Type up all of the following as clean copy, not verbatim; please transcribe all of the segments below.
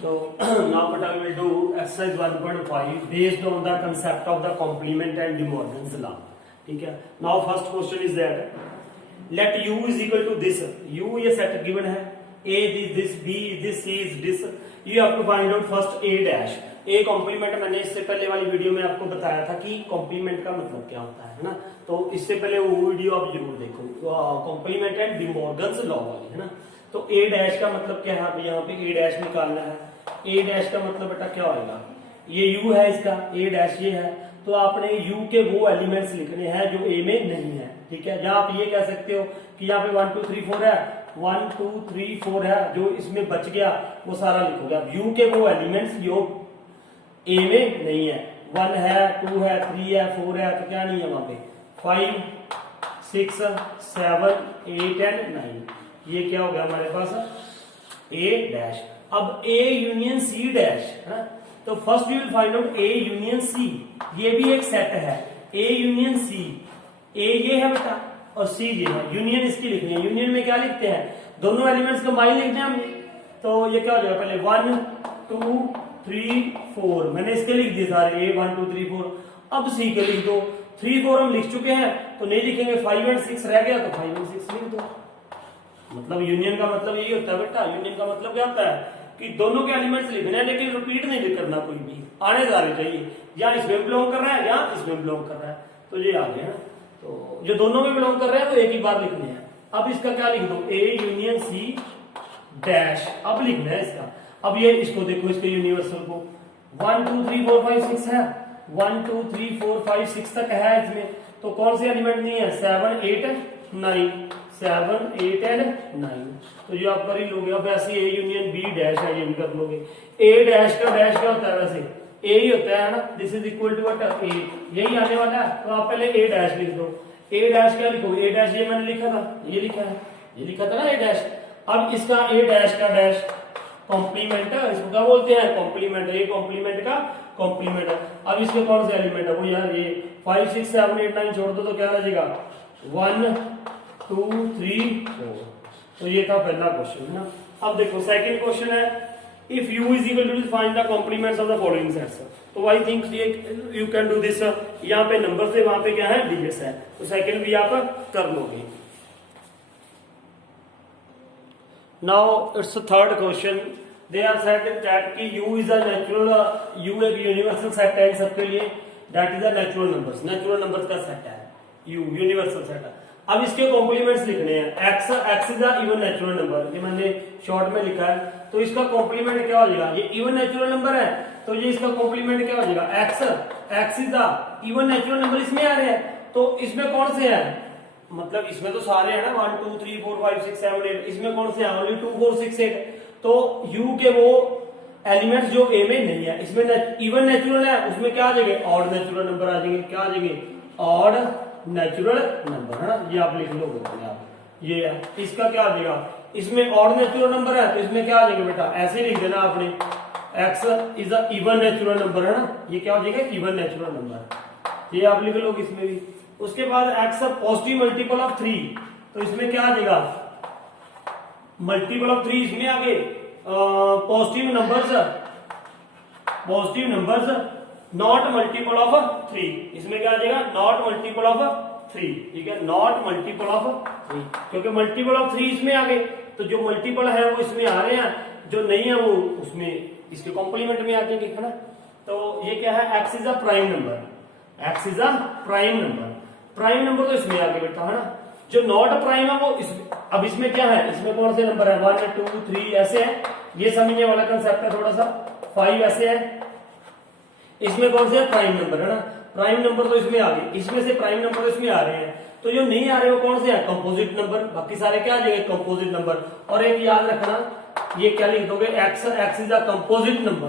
So now what I will do exercise 1.5 based on the concept of the complement and De Morgan's law. ठीक है. Now first question is that let u is equal to this. U ये set given है. A is this, B is this, C is this. You have to find out first A dash. A complement मैंने इससे पहले वाली video में आपको बताया था कि कॉम्प्लीमेंट का मतलब क्या होता है ना. तो इससे पहले वो वीडियो आप जरूर देखो, complement and De Morgan's law वाली है ना. तो ए डैश का मतलब क्या है, अब यहाँ पे ए डैश निकालना है. ए डैश का मतलब बेटा क्या होगा, ये यू है इसका, ए डैश ये है, तो आपने यू के वो एलिमेंट्स लिखने हैं जो ए में नहीं है. ठीक है. जहां आप ये कह सकते हो कि यहाँ पे 1 2 3 4 है, 1 2 3 4 है, जो इसमें बच गया वो सारा लिखोगे. अब यू के वो एलिमेंट्स जो ए में नहीं है, 1 है, 2 है, 3 है, 4 है, तो क्या नहीं है वहां पे 5 6 7 8 एंड 9. ये क्या हो गया हमारे पास ए डैश. अब ए यूनियन सी डैश है, तो first we will find out A union C. ये भी एक सेट है, ए यूनियन सी. ए ये है बेटा और सी ये है. यूनियन इसकी लिखनी है. यूनियन में क्या लिखते हैं, दोनों एलिमेंट्स कंबाइन लिखते हैं हमने. तो ये क्या हो जाएगा, पहले 1 2 3 4 मैंने इसके लिख दिए सारे, ए 1 2 3 4. अब सी के लिख दो. 3 4 हम लिख चुके हैं तो नहीं लिखेंगे, 5 एंड 6 रह गया तो 5 एंड 6 लिख दो. मतलब यूनियन का मतलब यही होता है बेटा. यूनियन का मतलब क्या होता है कि दोनों के एलिमेंट्स लिखने हैं लेकिन रिपीट नहीं करना, कोई भी आने जाने चाहिए. या इसमें बिलोंग कर रहा है या इसमें बिलोंग कर रहा है, तो ये आ गया. तो जो दोनों में बिलोंग कर रहे हैं तो एक ही बार लिखने हैं. अब इसका क्या लिख दो, ए यूनियन सी डैश. अब लिखना है इसका. अब ये इसको देखो, इसके यूनिवर्सल को 1 2 3 4 5 6 है, 1 2 3 4 5 6 तक है इसमें. तो कौन से एलिमेंट नहीं है, 7 8 9, 7 8 एंड 9. तो ये आप कर ही लोगे. अब ऐसे ए यूनियन बी डैश है, ये भी कर लोगे. ए डैश का डैश क्या होता है, वैसे ए ही होता है ना. This is equal to what, A. यही आने वाला है. तो आप पहले ए डैश लिख दो. ए डैश क्या लिखो, ए डैश ये मैंने लिखा था, ये लिखा है, ये लिखा था ना ए डैश. अब इसका ए डैश का डैश कॉम्प्लीमेंट है, इसको क्या बोलते हैं, कॉम्प्लीमेंट. ये कॉम्प्लीमेंट का कॉम्प्लीमेंट है. अब इसके कौन से एलिमेंट है वो, यार ये 5 6 7 8 9 छोड़ दो तो क्या रह जाएगा 1 2 3 4. तो ये था पहला क्वेश्चन है ना. अब देखो सेकंड क्वेश्चन है, if u is equal to find the complements of the following sets. तो आई थिंक ये यू कैन डू दिस. यहाँ पे नंबर से, वहां पे क्या है, डीएस है. तो सेकंड भी आप कर लोगे. Now it's third question. They are set that कि u is a natural, u एक यूनिवर्सल सेट है इन सबके लिए. That is a natural numbers, natural numbers का सेट है u, यूनिवर्सल सेट है. अब इसके कॉम्प्लीमेंट्स लिखने हैं. x is a even natural number, ये मैंने शॉर्ट में लिखा है. तो इसका कॉम्प्लीमेंट क्या हो जाएगा, ये इवन नेचुरल नंबर है तो ये इसका कॉम्प्लीमेंट क्या हो जाएगा, x is a even natural number. इसमें आ रहे हैं तो इसमें कौन से हैं, मतलब इसमें तो सारे हैं ना, 1 2 3 4 5 6 7 8. इसमें कौन से हैं, ओनली 2 4 6 8. तो u के वो एलिमेंट्स जो a में नहीं है, इसमें इवन नेचुरल है, उसमें क्या आ जाएंगे, ऑड नेचुरल नंबर आ जाएंगे. क्या आ जाएंगे, ऑड नेचुरल नंबर है ना. ये आप लिख लो आप, ये है. इसका क्या आ जाएगा, इसमें ऑड नेचुरल नंबर है तो इसमें क्या आ जाएगा बेटा, ऐसे लिख देना आपने, x is a even natural number है ना. ये क्या हो जाएगा, इवन नेचुरल नंबर. ये आप लिख लोगे इसमें भी. उसके बाद x पॉजिटिव मल्टीपल ऑफ 3, तो इसमें क्या आ जाएगा, मल्टीपल ऑफ 3. इसमें आगे positive numbers not multiple of 3. इसमें क्या आ जाएगा, नॉट मल्टीपल ऑफ 3. ठीक है, नॉट मल्टीपल ऑफ 3, क्योंकि मल्टीपल ऑफ 3 इसमें आ गए. तो जो मल्टीपल है वो इसमें आ रहे हैं, जो नहीं है वो उसमें इसके कॉम्प्लीमेंट में आ जाएंगे, है ना. तो ये क्या है, x is a prime number. x is a prime number. Prime number तो इसमें आ गए बेटा, है ना. जो नॉट प्राइम है वो इसमें. अब इसमें क्या है, इसमें कौन से नंबर है, 1 2 3 ऐसे है. ये समझने वाला कंसेप्ट है थोड़ा सा. 5 ऐसे है. इसमें कौन से प्राइम नंबर है ना. प्राइम नंबर तो इसमें आ गए. इसमें से प्राइम नंबर इसमें आ रहे हैं. तो जो नहीं आ रहे वो कौन से हैं, कंपोजिट नंबर. बाकी सारे क्या आ जाएंगे, कंपोजिट नंबर. और एक याद रखना, ये क्या लिख दोगे, x is a composite number.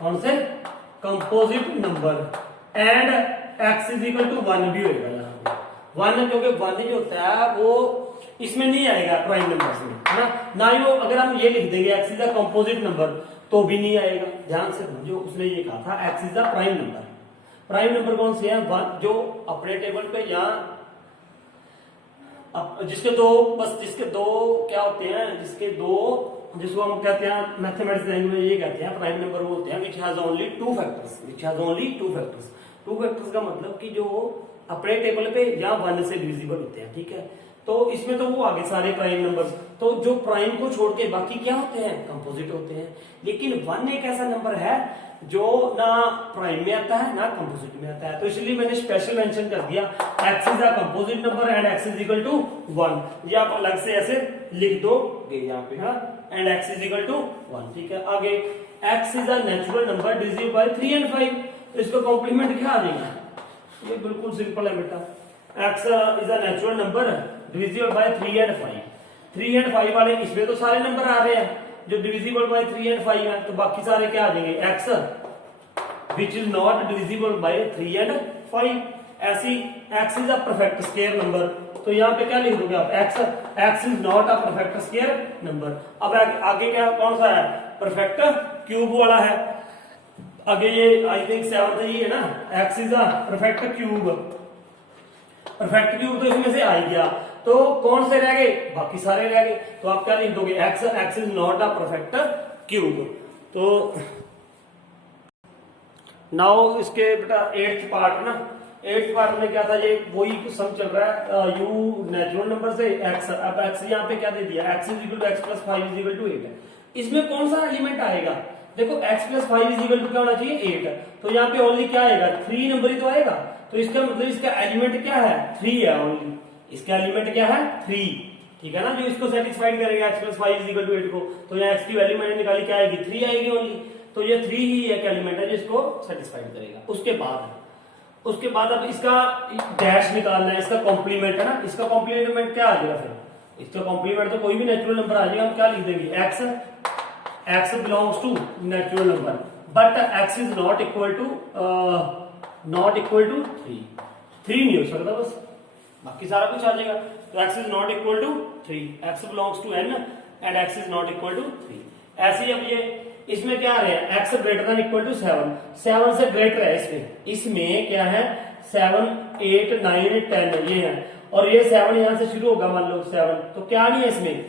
कौन से, composite number. And x is equal to 1 भी होगा यहाँ पे. 1 क्योंकि 1 जो होता है वो इसमें नहीं आएगा प्राइम नंबर में, है ना ही वो. अगर हम ये लिख देंगे x is a composite number तो भी नहीं आएगा. ध्यान से समझो, उसने ये कहा था x is a prime number. Prime number कौन से हैं, 1 जो अपने टेबल पे यहाँ जिसके दो, बस जिसके दो क्या होते हैं, जिसके दो जिसको हम कहते हैं मैथमेटिक्स लैंग्वेज में ये कहते हैं प्राइम नंबर वो होते हैं which has only two factors. Two factors का मतलब कि जो अपने टेबल पे या 1 से डिविजिबल होते हैं, ठीक है। तो इसमें तो वो आगे सारे प्राइम नंबर्स, तो जो प्राइम को छोड़ के बाकी क्या होते हैं, कंपोजिट होते हैं। लेकिन 1 एक ऐसा नंबर है जो ना प्राइम में आता है ना कंपोजिट में आता है, तो इसलिए मैंने स्पेशल मेंशन कर दिया x is a composite number and x is equal to 1। ये आप अलग से ऐसे लिख दोगे यहाँ पे, हाँ, and x is equal to 1, ठीक है। आगे x is a natural number divisible by 3 and 5, तो इसका कॉम्प्लीमेंट क्या आ जाएगा, ये बिल्कुल सिंपल है बेटा। x is a natural number divisible by 3 and 5, 3 and 5 वाले इसमें तो सारे नंबर आ रहे हैं जो डिविजिबल बाय 3 एंड 5 है, तो बाकी सारे क्या आ जाएंगे, x which is not divisible by 3 and 5। ऐसी x is a perfect square number, तो यहाँ पे क्या लिख दोगे आप, x is not a perfect square number. अब आगे क्या कौन सा है, परफेक्ट क्यूब वाला है। आगे ये आई थिंक 7th ही है ना, x is a perfect cube तो इसमें से आ गया, तो कौन से रह गए, बाकी सारे रह गए। तो आप क्या लिख दोगे, x is not a perfect cube. तो नाउ इसके बेटा 8th पार्ट ना, 8th पार्ट में क्या था, ये वही सम चल रहा है u नेचुरल नंबर से x। अब x यहाँ पे क्या दे दिया, x is equal to x plus 5 is equal to 8 है। इसमें कौन सा एलिमेंट आएगा, देखो x plus 5 is equal to क्या होना चाहिए, 8, तो यहाँ पे ओनली क्या आएगा, 3 नंबर ही तो आएगा। तो इसका मतलब इसका एलिमेंट क्या है, 3 है ओनली, इसका एलिमेंट क्या है 3, ठीक है ना, जो इसको सेटिस्फाइड करेगा x plus 5 is equal to 8 को। तो यहाँ x की वैल्यू मैंने निकाली, क्या आएगी, 3 आएगी ओनली, तो ये 3 ही एक एलिमेंट है जिसको सेटिस्फाइड करेगा। उसके बाद अब इसका डैश निकालना है, इसका कॉम्प्लीमेंट है ना, इसका कॉम्प्लीमेंट क्या आ जाएगा फिर, इसका कॉम्प्लीमेंट तो कोई भी नेचुरल नंबर आ जाएगा, हम क्या लिख देंगे, x belongs to natural number but x is not equal to 3 नहीं हो सकता, बस बाकी सारा कुछ आ जाएगा। तो x is not equal to 3, x belongs to n and x is not equal to 3। ऐसे ही अब ये इसमें क्या आ रहा है, x greater than equal to 7 से ग्रेटर है, इसमें क्या है 7 8 9 10 ये है, और ये 7 यहां से शुरू होगा, मान लो 7, तो क्या नहीं है इसमें,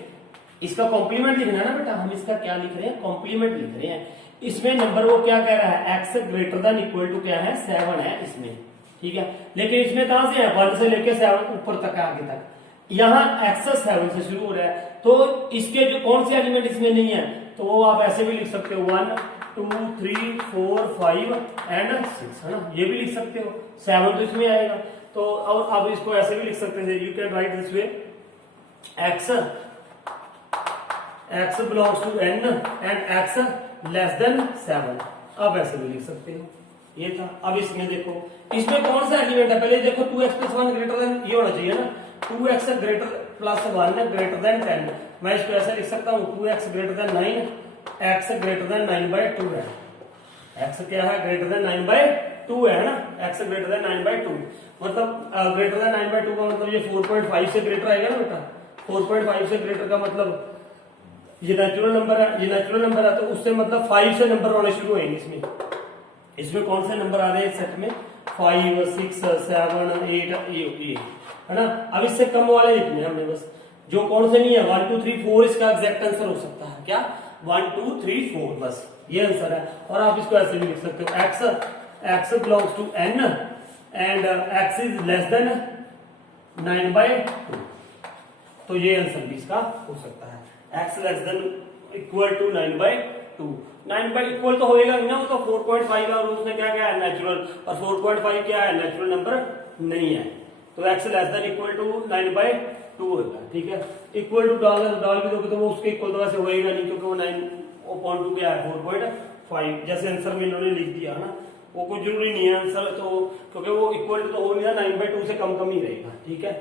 इसका कॉम्प्लीमेंट लिखना है ना बेटा, हम इसका क्या लिख रहे हैं, कॉम्प्लीमेंट लिख रहे हैं। इसमें नंबर वो क्या कह रहा है, x greater than equal to क्या है 7 है इसमें, ठीक है। लेकिन इसमें कहां से है, 1 से लेके 7 ऊपर तक है, आगे तक, यहाँ x 7 से शुरू हो रहा है, तो इसके जो कौन से एलिमेंट इसमें नहीं है, तो वो आप ऐसे भी लिख सकते हो 1 2 3 4 5 एंड 6, है ना, ये भी लिख सकते हो, 7 तो इसमें आएगा। तो और आप इसको ऐसे भी लिख सकते हैं, you can write this way, x belongs to n and x less than 7, आप ऐसे भी लिख सकते हो, ये था। अब इसमें देखो, इसमें कौन सा एलिमेंट है, पहले देखो 2x प्लस 1 ग्रेटर देन, ये होना चाहिए ना, 2x greater plus 1 greater than 10, मैं इसको ऐसे लिख सकता हूँ 2x greater than 9, x greater then 9/2 है, x क्या है, ग्रेटर देन 9/2 है ना, x ग्रेटर देन 9/2, मतलब ग्रेटर देन 9/2 का मतलब ये 4.5 से ग्रेटर आएगा ना बेटा, 4.5 से ग्रेटर का मतलब ये नेचुरल नंबर है, तो उससे मतलब 5 से नंबर आने शुरू होंगे। इसमें कौन से नंबर आ रहे हैं सेट में, 5 6 7 8 ये है ना। अब इससे कम वाले लिखने हैं हमने, बस जो कौन से नहीं है 1 2 3 4 इसका एग्जैक्ट आंसर हो सकता है, क्या 1 2 3 4, बस ये आंसर है। और आप इसको ऐसे भी लिख सकते हो, x belongs to n and x is less than 9/2, तो ये आंसर भी इसका हो सकता है, x less than equal to 9/2। 9 equal तो होएगा ही ना, वो तो 4.5 है और उसने क्या है नेचुरल, और 4.5 क्या है नेचुरल नंबर नहीं है, तो x less than equal to 9/2 होगा, ठीक है। इक्वल टू डाल भी दोगे तो वो उसके इक्वल तो वैसे होएगा नहीं, क्योंकि वो 9.2 क्या है 4.5, जैसे आंसर में इन्होंने लिख दिया ना, वो कोई जरूरी नहीं है आंसर, तो क्योंकि वो इक्वल तो हो नहीं रहा, 9/2 से कम ही रहेगा, ठीक है।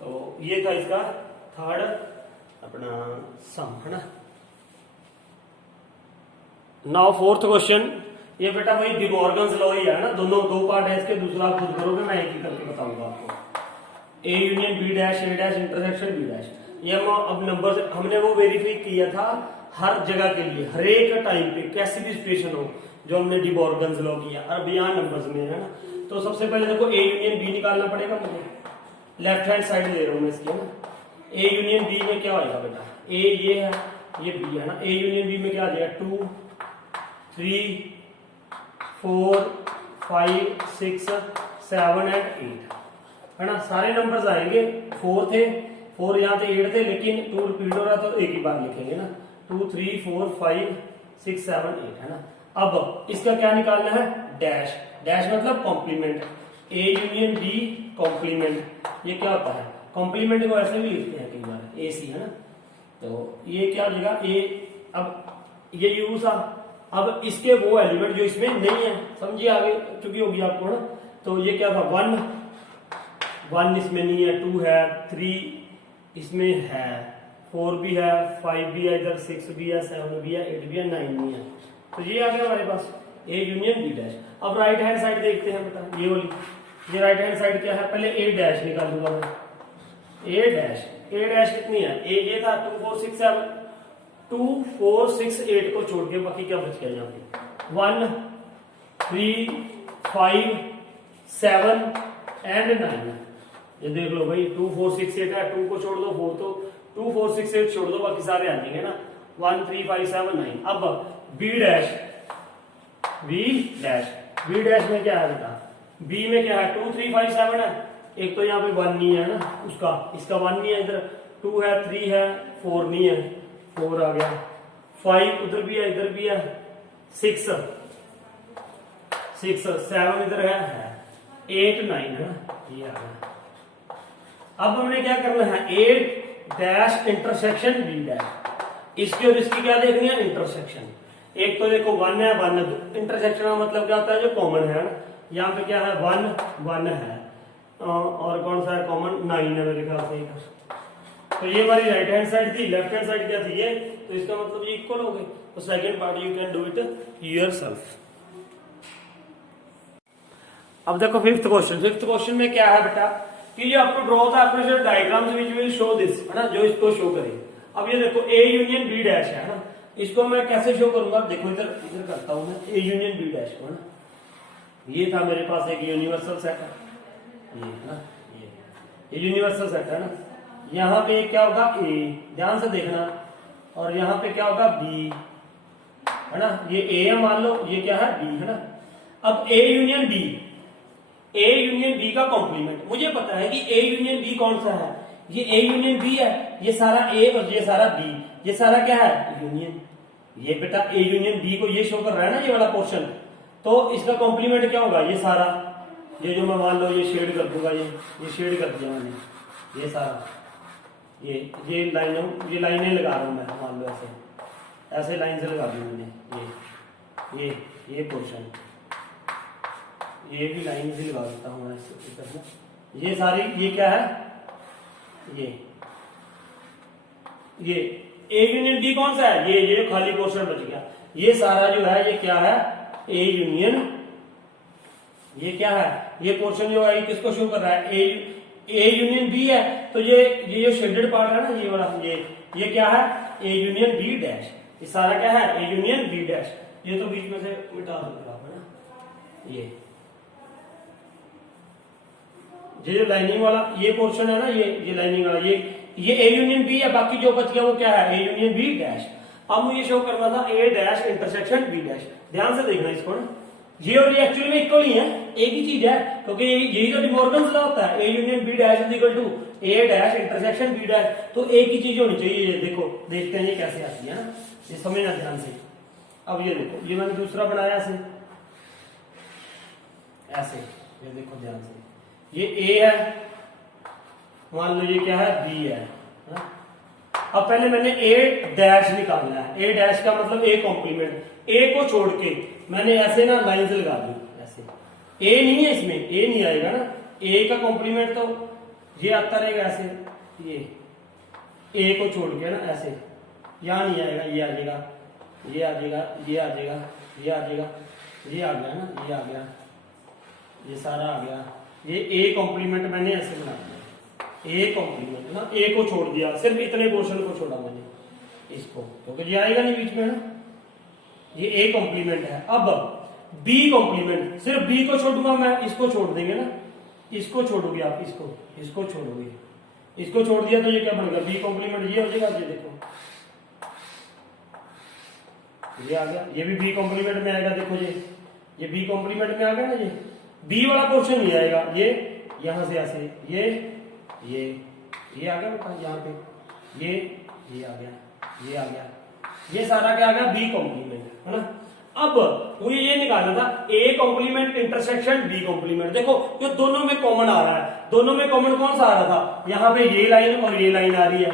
तो ये था इसका थर्ड अपना सम, है ना। नाउ फोर्थ क्वेश्चन, ये बेटा भाई डिमॉर्गन्स लॉ ही है ना, दोनों 2 पार्ट है इसके, दूसरा आप खुद करोगे, मैं एक ही करके बताऊंगा आपको। A union B dash, A dash intersection B dash, ये हम अब नंबर से हमने वो वेरीफाई किया था हर जगह के लिए, हर एक टाइम पे कैसी भी सिचुएशन हो, जो हमने डिमॉर्गन्स लॉ किया, अब यहाँ नंबर्स में है ना। तो सबसे पहले देखो A यूनियन B निकालना पड़ेगा मुझे, लेफ्ट हैंड साइड ले रहा हूँ मैं इसकी, है ना। A यूनियन B में क्या होगा बेटा, A ये है ये बी है ना, ए यूनियन बी में क्या आ जाएगा 2 3 4 5 6 7 एंड 8 है ना, सारे नंबर्स आएंगे। 4 थे, 4 यहाँ थे, 8 थे, लेकिन 2 रिपीट हो रहा तो एक ही बार लिखेंगे ना, 2 3 4 5 6 7 8 है ना। अब इसका क्या निकालना है, डैश, डैश मतलब complement, A union B complement. ये क्या होता है, कॉम्प्लीमेंट को ऐसे भी लिखते हैं कई बार, ए सी है ना, तो ये क्या हो जाएगा ए, अब ये यू था, अब इसके वो एलिमेंट जो इसमें नहीं है, समझिए आगे चुकी होगी आपको ना, तो ये क्या था 1 इसमें नहीं है, 2 है, 3 इसमें है, 4 भी है, 5 भी है, इधर 6 भी है, 7 भी है, 8 भी है, 9 नहीं है, तो ये आ गया हमारे पास ए यूनियन बी डैश। अब राइट हैंड साइड देखते हैं बेटा, ये वाली, ये राइट हैंड साइड क्या है, पहले ए डैश निकाल दूंगा मैं, ए डैश कितनी है, ए ये था 2 4 6 7, 2 4 6 8 को छोड़ के बाकी क्या बच गया यहाँ पे 1 3 5 7 एंड 9। ये देख लो भाई 2 4 6 8 है, 2 को छोड़ दो 4, तो 2 4 6 8 छोड़ दो, बाकी सारे आ जाएंगे ना, 1 3 5 7 9। अब बी डैश में क्या है बेटा, बी में क्या है 2 3 5 7 है, एक तो यहाँ पे 1 नहीं है ना उसका, इसका 1 नहीं है, इधर 2 है, 3 है, 4 नहीं है, 4 आ गया, 5 उधर भी है, इधर भी है, 6 7 इधर है, 8 9 है ना, ये आ गया। अब हमने क्या करना है, ए डैश इंटरसेक्शन बी डैश, इसकी और इसकी क्या देखनी है, इंटरसेक्शन। एक तो देखो 1 है, 1 है, इंटरसेक्शन का मतलब क्या होता है, जो कॉमन है ना, यहाँ पे क्या है 1 है, और कौन सा है कॉमन, 9 है मेरे ख्याल से। तो ये हमारी राइट हैंड साइड थी, लेफ्ट हैंड साइड क्या थी ये, तो इसका मतलब ये इक्वल हो गए। तो second part you can do it yourself. अब देखो फिफ्थ क्वेश्चन में क्या है बेटा, कि ये आपको ड्रॉ था आपने diagrams which will show this है ना, जो इसको शो करे। अब ये देखो ए यूनियन बी डैश है ना, इसको मैं कैसे शो करूंगा, देखो इधर करता हूं मैं, ए यूनियन बी डैश को है ना, ये था मेरे पास एक यूनिवर्सल सेट है, ये है ना, ये यूनिवर्सल सेट है ना, यहाँ पे क्या होगा ए, ध्यान से देखना, और यहाँ पे क्या होगा बी है ना, ये ए है मान लो, ये क्या है बी है ना। अब ए यूनियन बी का कॉम्प्लीमेंट, मुझे पता है कि ए यूनियन बी कौन सा है, ये ए यूनियन बी है, ये सारा ए और ये सारा बी, ये सारा क्या है यूनियन, ये बेटा ए यूनियन बी को ये शो कर रहा है ना, ये वाला पोर्शन, तो इसका कॉम्प्लीमेंट क्या होगा, ये सारा, ये जो मैं मान लो ये शेड कर दूंगा, ये शेड कर दिया मैंने, ये सारा, ये लाइनें लगा रहा हूं मैं, मान लो ऐसे लाइन से लगा दी मैंने, ये पोर्शन, ये भी लाइन से लगा देता हूं मैं, ये सारी, ये क्या है, ये ए यूनियन बी कौन सा है, ये खाली पोर्शन बच गया, ये सारा जो है ये क्या है, ए यूनियन, ये क्या है, ये पोर्शन जो है ये किसको शो कर रहा है, ए यूनियन बी है, तो ये जो शेडेड पार्ट है ना, ये वाला, ये क्या है, ए यूनियन बी डैश, ये सारा क्या है, ए यूनियन बी डैश। ये तो बीच में से मिटा दो आप है ना, ये जो लाइनिंग वाला ये पोर्शन है ना, ये लाइनिंग वाला, ये ए यूनियन बी है, बाकी जो बच गया वो क्या है, ए यूनियन बी डैश। अब मुझे शो करना था ए डैश इंटरसेक्शन बी डैश, ध्यान से देखना इसको ना, ये और ये एक्चुअली में इक्वल ही है, एक ही चीज है, क्योंकि यही तो डिमॉर्गन्स लॉ होता है, A union B dash is equal to A dash intersection B dash, तो एक ही चीज होनी चाहिए। ये देखो, देखते हैं ये कैसे आती है ना, ये समझना ध्यान से। अब ये देखो, ये मैंने दूसरा बनाया ऐसे, ये देखो ध्यान से, ये ए है, मान लो ये क्या है, बी है। अब पहले मैंने ए डैश निकालना है, ए डैश का मतलब ए कॉम्प्लीमेंट, ए को छोड़ के मैंने ऐसे ना लाइन से लगा दी, ऐसे ए नहीं है इसमें, ए नहीं आएगा ना, ए का कॉम्प्लीमेंट तो ये आता रहेगा ऐसे, ये ए को छोड़ के ना ऐसे, यहां नहीं आएगा, ये आ जाएगा, ये आ जाएगा, ये आ जाएगा, ये आ जाएगा, ये आ गया ना, ये आ गया, ये सारा आ गया, ये ए कॉम्प्लीमेंट मैंने ऐसे बना दिया, ए कॉम्प्लीमेंट ना, ए को छोड़ दिया, सिर्फ इतने पोर्शन को छोड़ा मैंने इसको, क्योंकि ये आएगा नहीं बीच में ना, ये ए कॉम्प्लीमेंट है। अब बी कॉम्प्लीमेंट, सिर्फ बी को छोड़ूंगा मैं, इसको छोड़ देंगे ना, इसको छोड़ोगे आप, इसको छोड़ोगे, इसको छोड़ दिया तो ये क्या बन गया, बी कॉम्प्लीमेंट ये हो जाएगा, ये देखो ये आ गया, ये भी बी कॉम्प्लीमेंट में आएगा। देखो ये बी कॉम्प्लीमेंट में आ गया ना, ये बी वाला पोर्शन नहीं आएगा, ये यहां से ऐसे ये आ गया बेटा, यहाँ पे ये आ गया, ये आ गया, ये सारा क्या आ गया, बी कॉम्प्लीमेंट, है ना। अब मुझे ये निकालना था A complement intersection B complement. देखो ये दोनों में कॉमन आ रहा है, दोनों में कॉमन कौन सा आ रहा था, यहाँ पे ये लाइन और ये लाइन आ रही है,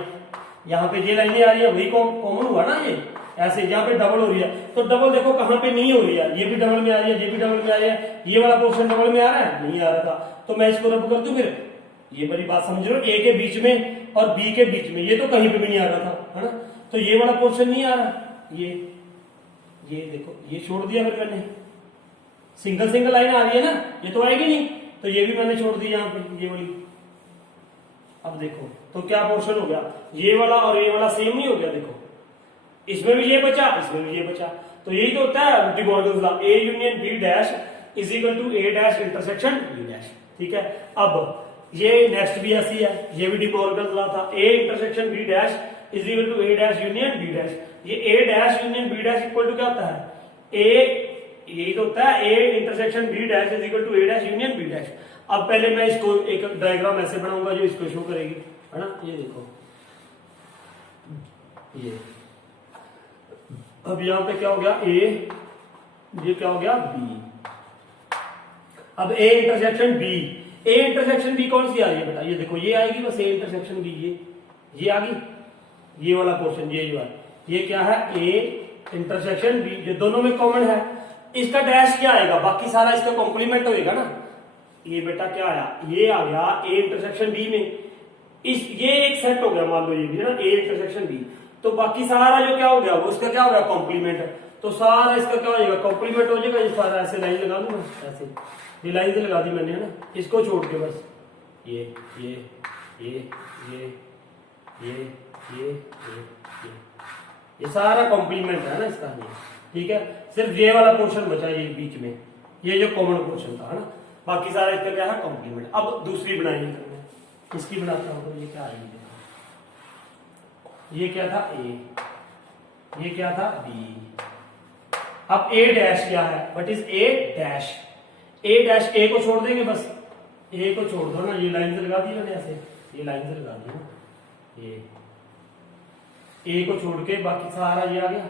यहाँ पे ये लाइनें आ रही है, वही कॉमन हुआ ना, ये ऐसे यहाँ पे डबल हो रही है। तो डबल देखो कहाँ पे नहीं हो रही है, ये भी डबल में आ रही है, ये भी डबल में आ रही है, ये वाला पोर्शन डबल में आ रहा है, नहीं आ रहा था। तो मैं इसको रब कर दूं, फिर ये बड़ी बात समझ रहे हो, ए के बीच में और बी के बीच में, ये तो कहीं पे भी नहीं आ रहा था, है ना। तो ये वाला पोर्शन नहीं आ रहा, ये देखो ये छोड़ दिया फिर मैंने, सिंगल सिंगल लाइन आ रही है ना, ये तो आएगी नहीं, तो ये भी मैंने छोड़ दी यहाँ पे, ये वाली। अब देखो तो क्या पोर्शन हो गया, ये वाला और ये वाला सेम नहीं हो गया। देखो इसमें भी ये बचा, इसमें भी ये बचा। तो यही तो होता है De Morgan's law, A union B dash is equal to A dash intersection B dash. ठीक है, अब ये नेक्स्ट भी ऐसी है, ये भी डी मॉर्गन्स लॉ था, A intersection B dash is equal to A dash union B dash. ये A dash union B dash equal to क्या होता है, ए, यही तो होता है A intersection B dash is equal to A dash union B dash. अब पहले मैं इसको एक डायग्राम ऐसे बनाऊंगा जो इसको शो करेगी, है ना। ये देखो, ये अब यहां पे क्या हो गया, ए, ये क्या हो गया, बी। अब A intersection B, A intersection B कौन सी आ रही है बेटा, ये देखो ये आएगी बस, ए इंटरसेक्शन बी, ये आ गई, ये वाला पोर्शन, ये क्या है, ए इंटरसेक्शन बी, ये दोनों में कॉमन है। इसका डैश क्या आएगा, बाकी सारा इसका कॉम्प्लीमेंट होएगा ना। ये बेटा क्या आया, ये आ गया ए इंटरसेक्शन बी में, ये एक सेट हो गया, मान लो ये भी है ना, ए इंटरसेक्शन बी। तो बाकी सारा जो क्या हो गया, वो इसका क्या हो गया, कॉम्प्लीमेंट। तो सारा इसका क्या हो जाएगा, कॉम्प्लीमेंट हो जाएगा। ये सारा ऐसे लाइन लगा दूं, ऐसे ये लाइन से लगा दी मैंने, है ना, इसको छोड़ के बस ये सारा कॉम्प्लीमेंट है ना इसका, ये ठीक है। सिर्फ ये वाला पोर्शन बचा, ये बीच में, ये जो कॉमन पोर्शन था, है ना, बाकी सारा इसका क्या है, कॉम्प्लीमेंट। अब दूसरी बनाएंगे, इसकी बनाता हूं, तो ये क्या आएगी, ये क्या था, ए, ये क्या था, बी। अब ए डैश क्या है, what is A dash, A dash, A को छोड़ देंगे बस, ए को छोड़ दो ना, ये लाइन से लगा दी मैंने ऐसे, ये लाइन से लगा दी ना, ये ए को छोड़ के बाकी सारा ये आ गया,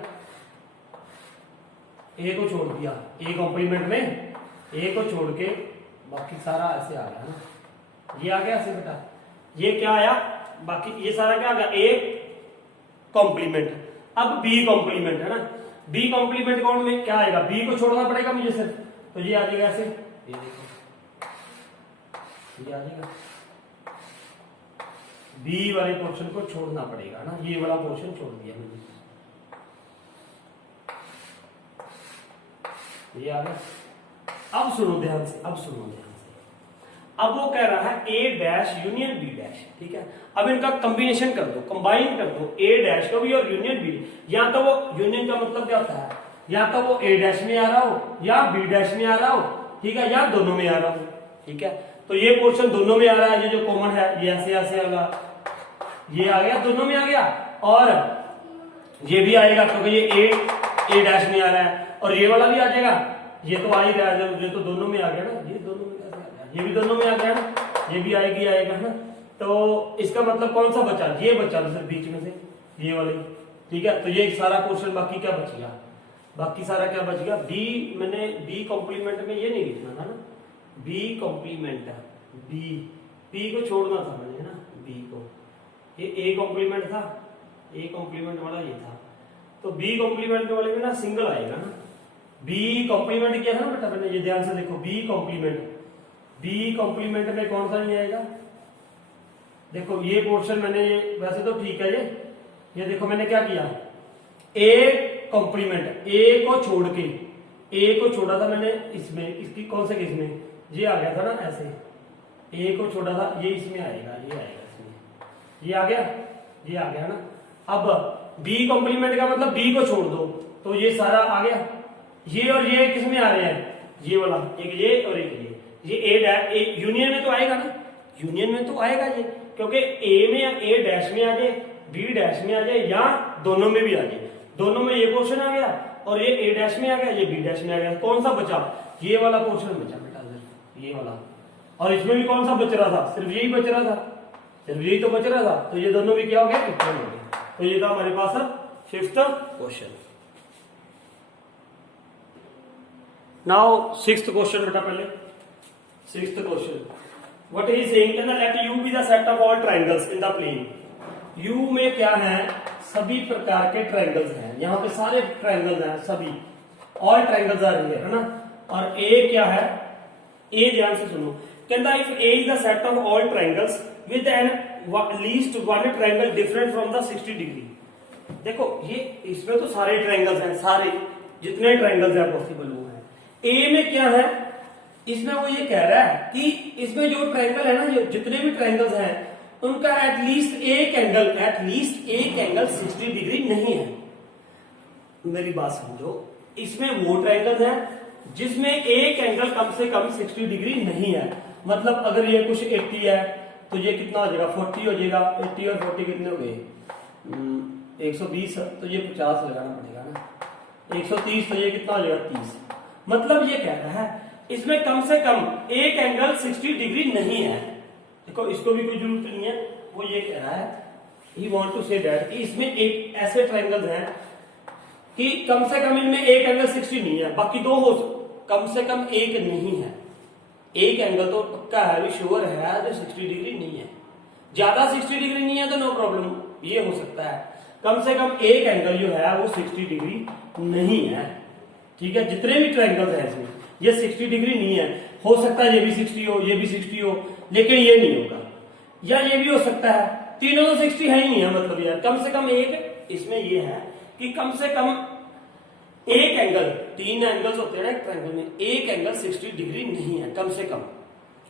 ए को छोड़ दिया, ए कॉम्प्लीमेंट में ए को छोड़ के बाकी सारा ऐसे आ गया ना, ये आ गया ऐसे बेटा। ये क्या आया, बाकी ये सारा क्या आ गया, ए कॉम्प्लीमेंट। अब बी कॉम्प्लीमेंट है ना, बी कॉम्प्लीमेंट कौन में क्या आएगा, बी को छोड़ना पड़ेगा मुझे सिर्फ, तो ये आ जाएगा ऐसे, ये देखो ये आ जाएगा, बी वाले पोर्शन को छोड़ना पड़ेगा ना, ये वाला पोर्शन छोड़ दिया मैंने, ये आ गया। अब सुनो ध्यान से, अब वो कह रहा है ए डैश यूनियन बी डैश, ठीक है। अब इनका कॉम्बिनेशन कर दो, कंबाइन कर दो, ए डैश को भी और यूनियन बी। या तो वो यूनियन का मतलब क्या होता है, या तो वो ए डैश में आ रहा हो या बी डैश में आ रहा हो, ठीक है, या दोनों में आ रहा हो, ठीक है। तो ये पोर्शन दोनों में आ रहा है, ये जो कॉमन है ये ऐसे ऐसे आएगा, ये आ गया, दोनों में आ गया, और ये भी आएगा क्योंकि ये ए डैश में आ रहा है, और ये वाला भी आ जाएगा, ये तो आ ही रहा है, ये तो दोनों में आ गया ना, ये दोनों में ये भी दोनों में आ गया ना, ये भी आएगा ना। तो इसका मतलब कौन सा बचा, ये बचा सिर्फ बीच में से, ये वाले, ठीक है। तो ये सारा पोर्शन बाकी क्या बच गया, बाकी सारा क्या बच गया, बी, मैंने बी कॉम्प्लीमेंट में ये नहीं लिखना था ना, बी कॉम्प्लीमेंट, बी को छोड़ना था मैंने, है ना, बी को, ये ए कॉम्प्लीमेंट था, ए कॉम्प्लीमेंट वाला ये था, तो बी कॉम्प्लीमेंट वाले में ना सिंगल आएगा ना, बी कॉम्प्लीमेंट किया था ना बेटा मैंने, ये ध्यान से देखो, बी कॉम्प्लीमेंट में कौन सा नहीं आएगा, देखो ये पोर्शन मैंने, ये वैसे तो ठीक है, ये देखो मैंने क्या किया, ए कॉम्प्लीमेंट, ए को छोड़ के, ए को छोड़ा था मैंने इसमें, इसकी कौन से केस में, ये आ गया था ना ऐसे, ए को छोड़ा था, ये इसमें आएगा, ये आएगा इसमें, ये आ गया ना। अब बी कॉम्प्लीमेंट का मतलब बी को छोड़ दो, तो ये सारा आ गया, ये और ये किस में आ रहे हैं, ये वाला, एक ये और एक ये ए यूनियन में तो आएगा ना, यूनियन में तो आएगा ये, क्योंकि ए में, ए डैश में आ जाए, बी डैश में आ जाए, या दोनों में भी आ जाए, दोनों में ये पोर्शन आ गया और ये ए डैश में आ गया, ये बी डैश में आ गया। कौन सा बचा? ये वाला पोर्शन बचा बेटा, सिर्फ ये वाला। और इसमें भी कौन सा बच रहा था? सिर्फ यही बच रहा था, सिर्फ यही तो बच रहा था। तो ये दोनों भी क्या हो गया? इक्वल हो गया। तो ये था हमारे पास fifth question. Now sixth question बेटा, पहले sixth question what is saying, let U be the set of all triangles in the plane. U में क्या है? सभी प्रकार के ट्रायंगल्स हैं, यहाँ पे सारे ट्रायंगल्स हैं, सभी ऑल ट्रायंगल्स आ रही है ना। और ए क्या है? ए ध्यान से सुनो, कहता if A is the set of all triangles with an least one triangle different from the 60 degree. देखो ये इसमें तो सारे ट्रायंगल्स हैं, सारे जितने ट्रायंगल्स हैं पॉसिबल वो हैं। ए में क्या है? इसमें वो ये कह रहा है कि इसमें जो ट्रायंगल है ना, ये जितने भी ट्रायंगल्स हैं उनका एटलीस्ट एक एंगल 60 डिग्री नहीं है। मेरी बात समझो, इसमें वो ट्रायंगल्स हैं जिसमें एक एंगल कम से कम 60 डिग्री नहीं है। मतलब अगर ये कुछ 80 है तो ये कितना हो जाएगा? 40 हो जाएगा। 80 और 40 कितने हो गए? 120। तो ये 50 लगाना पड़ेगा ना। 130 तो ये कितना हो जाएगा? 30। मतलब ये कह रहा है इसमें कम से कम एक एंगल 60 डिग्री नहीं है। देखो इसको भी कोई जरूरत नहीं है, वो ये कह रहा है he want to say that इसमें एक ऐसे ट्रायंगल्स हैं कि कम से कम इनमें एक एंगल 60 नहीं है, बाकी दो हो, कम से कम एक नहीं है। एक एंगल तो पक्का है, श्योर है जो 60 डिग्री नहीं है। ज्यादा 60 डिग्री नहीं है तो नो प्रॉब्लम, ये हो सकता है। कम से कम एक एंगल जो है वो 60 डिग्री नहीं है। ठीक है, जितने भी ट्रायंगल्स हैं इसमें ये 60 डिग्री नहीं है। हो सकता है ये भी 60 हो, ये भी 60 हो, लेकिन ये नहीं होगा। या ये भी हो सकता है, तीनों तो 60 है ही नहीं है। मतलब यार कम से कम एक, इसमें ये है कि कम से कम एक एंगल, 3 एंगल्स होते हैं ना एक ट्रायंगल में, एक एंगल 60 डिग्री नहीं है कम से कम।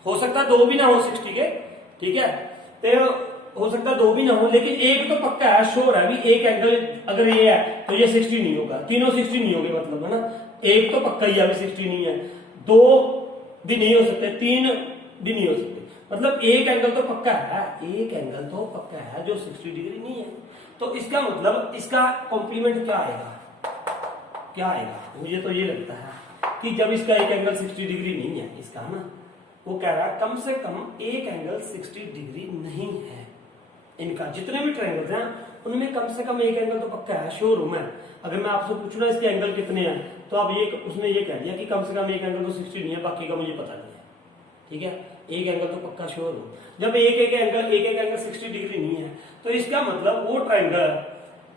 हो सकता है दो भी ना हो 60 के, ठीक है, तो हो सकता है दो भी ना हो, लेकिन एक तो पक्का है, श्योर है भी। एक एंगल अगर ये है तो ये 60 नहीं होगा, तीनों 60 नहीं होंगे, मतलब है ना। एक तो पक्का ही अभी 60 नहीं है, दो भी नहीं हो सकते, 3 भी नहीं हो सकते। मतलब एक एंगल तो पक्का है, एक एंगल तो पक्का है जो 60 डिग्री नहीं है। तो इसका मतलब इसका कॉम्प्लीमेंट क्या आएगा? क्या आएगा? मुझे तो ये लगता है कि जब इसका एक एंगल 60 डिग्री नहीं है, इसका ना, वो कह रहा है कम से कम एक एंगल 60 डिग्री नहीं है। इनका जितने भी ट्रायंगल्स हैं उनमें कम से कम एक एंगल तो पक्का है, श्योर हूं मैं। अगर मैं आपसे पूछूं ना इसके एंगल कितने हैं, तो आप ये उसने ये कह दिया कि कम से कम एक एंगल तो 60 नहीं है, बाकी का मुझे पता नहीं है। ठीक है, एक एंगल तो पक्का श्योर हो। जब एक एंगल 60 डिग्री नहीं है, तो इसका मतलब वो ट्रायंगल,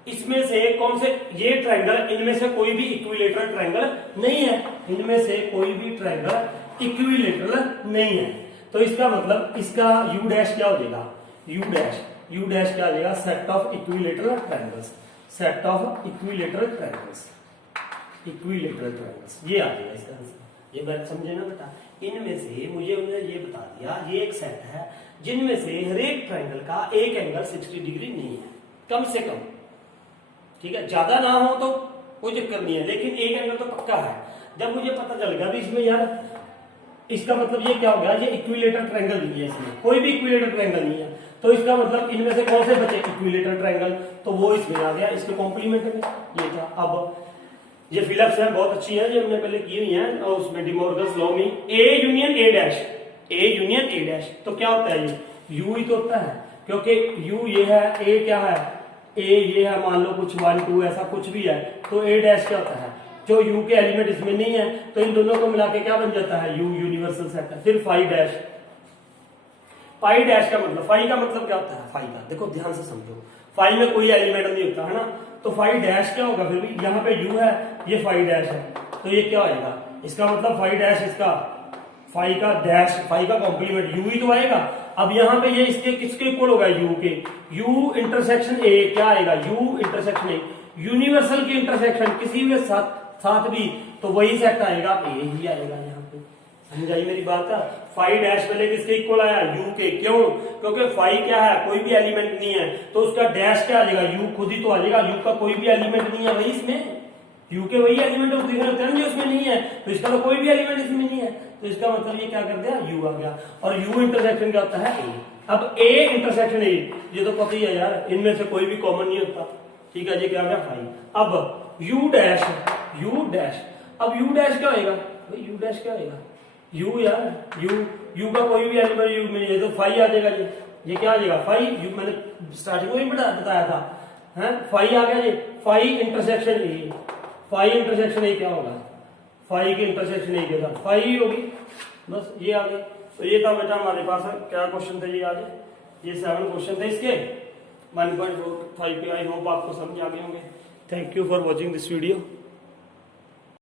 इसमें से कौन से, ये ट्रायंगल, इनमें से कोई भी इक्विलेटरल ट्रायंगल नहीं है। इनमें से कोई भी ट्रायंगल इक्विलेटरल नहीं है। तो इसका मतलब इसका यू डैश क्या हो जाएगा? यू डैश क्या आ जाएगा? Set of equilateral triangles, set of equilateral triangles, equilateral triangles, ये आ जाएगा इसका आंसर। ये बात समझे ना बेटा? इनमें से मुझे उन्होंने ये बता दिया, ये एक सेट है जिनमें से हर एक ट्रायंगल का एक एंगल 60 डिग्री नहीं है, कम से कम। ठीक है, ज्यादा ना हो तो कोई चक्कर नहीं है, लेकिन एक एंगल तो पक्का है। जब मुझे पता चल गया भी इसमें यार, इसका मतलब ये क्या हो गया, ये इक्विलेटरल ट्रायंगल नहीं है, इसमें कोई भी इक्विलेटरल ट्रायंगल नहीं है। तो इसका मतलब इनमें से कौन से बचे इक्विलेटरल ट्रायंगल? तो वो इसमें आ गया, इसके कॉम्प्लीमेंट में ये था। अब ये फिलअप्स हैं, बहुत अच्छी है, जो हमने पहले की हुई है, और उसमें डिमॉर्गन्स लॉ में A union A dash, A union A dash, तो क्या होता है? ये यू ही तो होता है, क्योंकि यू ये है, ए क्या है? ए ये है, मान लो कुछ 1 2 ऐसा कुछ भी है, तो ए डैश क्या होता है? जो यू के एलिमेंट इसमें नहीं है, तो इन दोनों को मिला के क्या बन जाता है? यू यूनिवर्सल सेट है। फिर फाई डैश, फाई डैश का मतलब, फाई का मतलब क्या होता है? फाई का देखो ध्यान से समझो, फाई में कोई एलिमेंट नहीं होता है ना, तो फाई डैश क्या होगा? फिर भी यहाँ पे यू है, ये फाई डैश है, तो ये क्या आएगा? इसका मतलब फाई डैश, इसका फाई का डैश, फाई का कॉम्प्लीमेंट यू ही तो आएगा। अब यहाँ पे ये इसके किसके इक्वल होगा? यू के, यू इंटरसेक्शन ए क्या आएगा? यू इंटरसेक्शन ए, यूनिवर्सल की इंटरसेक्शन किसी भी साथ भी, तो वही सेट आएगा, ए ही आएगा यहाँ पे। समझाई मेरी बात है? फाई डैश पहले किसके इक्वल आया? यू के। क्यों? क्योंकि फाई क्या है? कोई भी एलिमेंट नहीं है, तो उसका डैश क्या आ जाएगा? यू खुद ही तो आ जाएगा। यू का कोई भी एलिमेंट नहीं है भाई इसमें, यू के वही एलिमेंट होते हैं जो इसमें नहीं है, तो इसका तो कोई भी एलिमेंट इसमें नहीं है, तो इसका मतलब ये क्या कर दिया? यू आ गया। और यू इंटरसेक्शन क्या होता है? ए। अब ए इंटरसेक्शन ए, ये तो पता ही है यार, इनमें से कोई भी कॉमन नहीं होता। ठीक है, ये क्या आ गया? फाई। अब यू डैश, अब यू डैश क्या होएगा भाई, यू डैश क्या होएगा, यू यार, यू का कोई भी एलिमेंट यू में ये तो फाई आ जाएगा जी, ये क्या आ जाएगा फाई, यू मैंने स्टार्टिंग में ही बताया था, है फाई आ गया जी, phi intersection A, phi intersection A क्या होगा, फाई के इंटरसेक्शन ए के साथ फाई ही होगी, बस ये आ गया। तो ये था बेटा हमारे पास क्या क्वेश्चन थे ये आज, ये 7 क्वेश्चन थे इसके 1.5 पे। आई होप आपको समझ आ गए होंगे। Thank you for watching this video.